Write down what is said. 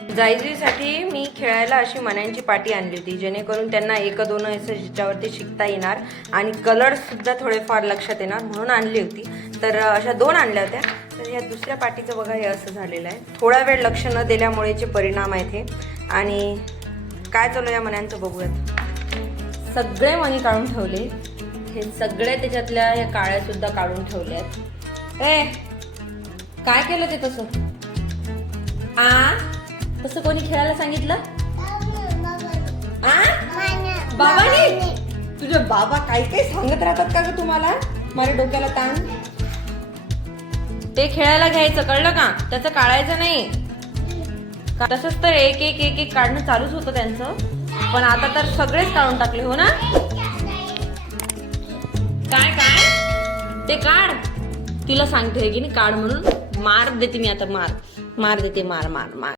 जायजीसाठी मी खेळायला अशी मण्यांची पाटी आणली होती, जेणेकरून त्यांना एक दोन असं ज्याच्यावरती शिकता येणार आणि कलर्ससुद्धा थोडेफार लक्षात येणार म्हणून आणली होती. तर अशा 2 आणल्या होत्या. तर ह्या दुसऱ्या पाटीचं बघा हे असं झालेलं आहे. थोडा वेळ लक्ष न दिल्यामुळेचे परिणाम आहेत हे. आणि काय चालू या मण्यांचं बघूयात. सगळे मणी काढून ठेवले, हे सगळे त्याच्यातल्या या काळ्यासुद्धा काढून ठेवले आहेत. ए काय केलं ते तसं? तसं कोणी खेळायला सांगितलं? बाबाने? तुझे बाबा काही काही सांगत राहतात का ग तुम्हाला? माझ्या डोक्याला ताण. ते खेळायला घ्यायचं, कळलं का? त्याचं काढायचं नाही. तसंच तर एक एक एक एक काढणं चालूच होतं त्यांचं, पण आता तर सगळेच काढून टाकले. हो ना? काय काय ते काढ. तिला सांगते की नाही काढ म्हणून. मार देते मी आता, मार देते, मार मार मार.